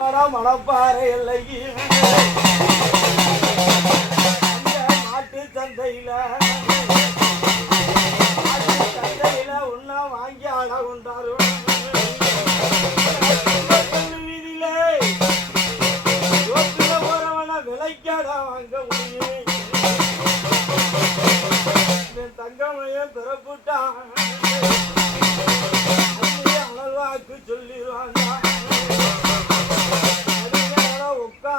மணப்பாறை எல்லையில் மாட்டு சந்தையில மாட்டு சந்தையில உண்ணா வாங்கி அழகுண்டாரு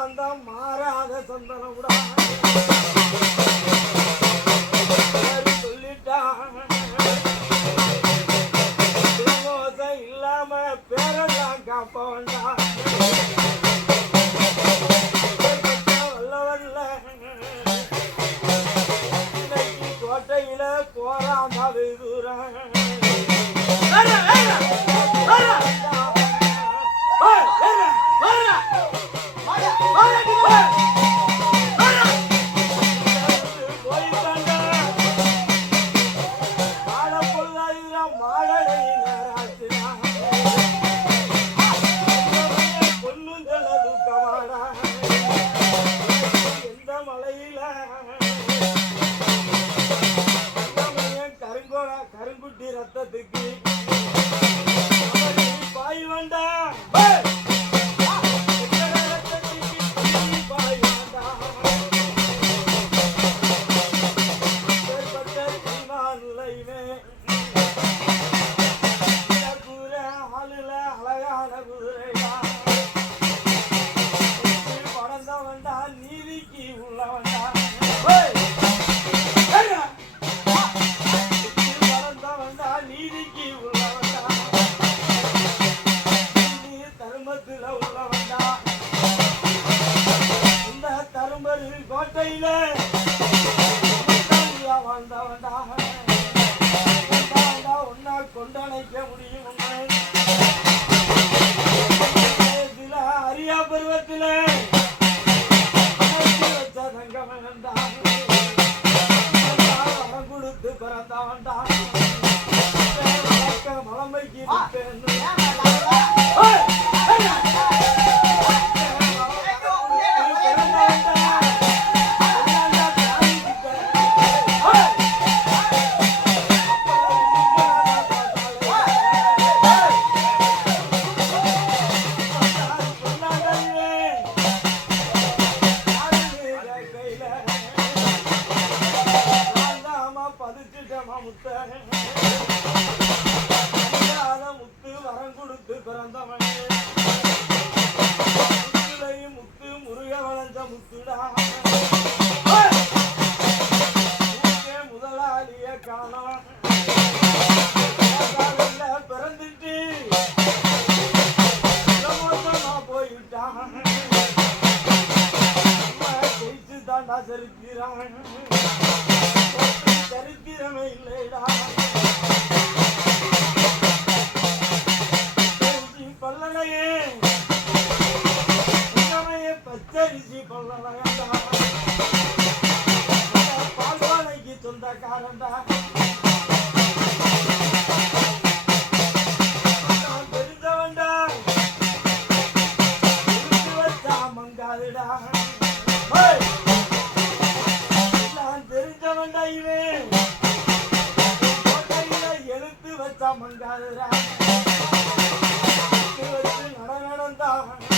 அந்த மாறாத சந்தன உடா. உன்னால் கொண்டணைக்க முடியும் சில அரியா பருவத்தில். கொடுத்து பிறந்தவன் மலமைக்கு பிறந்தவன் முத்து முருக வளர்ந்த முத்துடா. heart.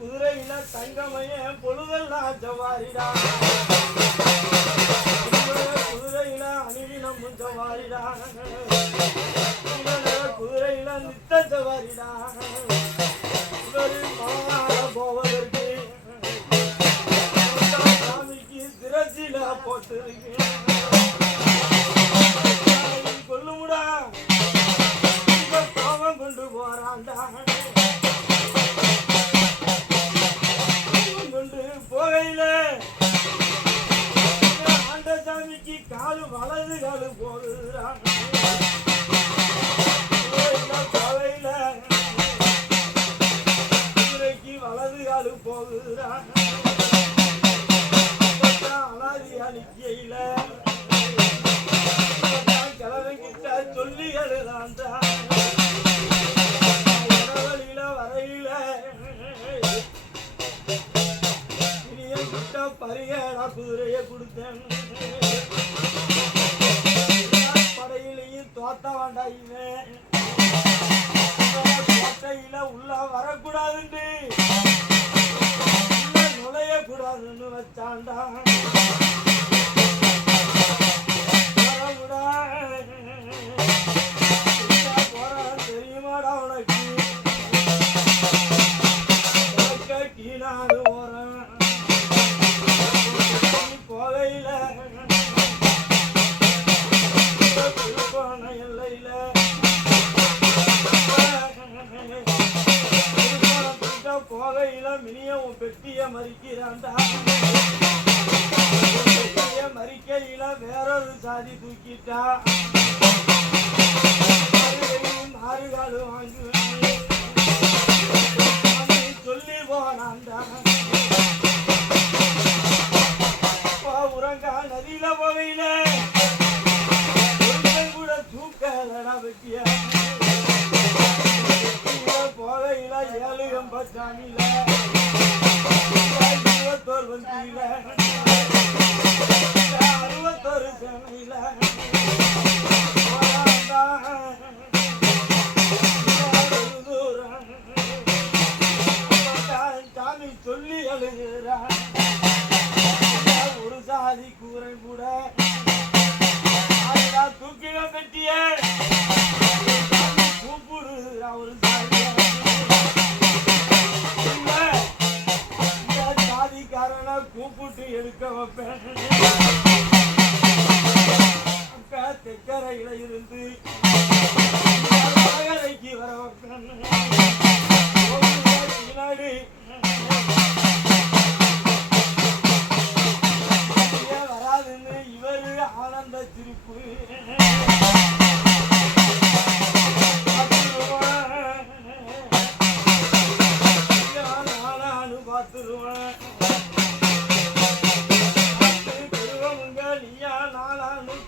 குதிரையில தங்கமைய பொழுதெல்லாம் ஜவாரிடா குதிரையில அணிவினம் ஜவாரிடா குதிரையில நித்த ஜவாரிடா போவதற்கு சாமிக்கு திரசில போட்டிருக்கு them. போகையில மினிய உன் பெட்டிய மறிக்கிறான்டா. மறிக்கையில வேறொரு சாதி தூக்கிட்டா. மாறுகாலு வாங்குவேன் சொல்லி போனான்டா. எதுக்கு அவன் அக்கா இருந்து நகரைக்கு வர நாடு.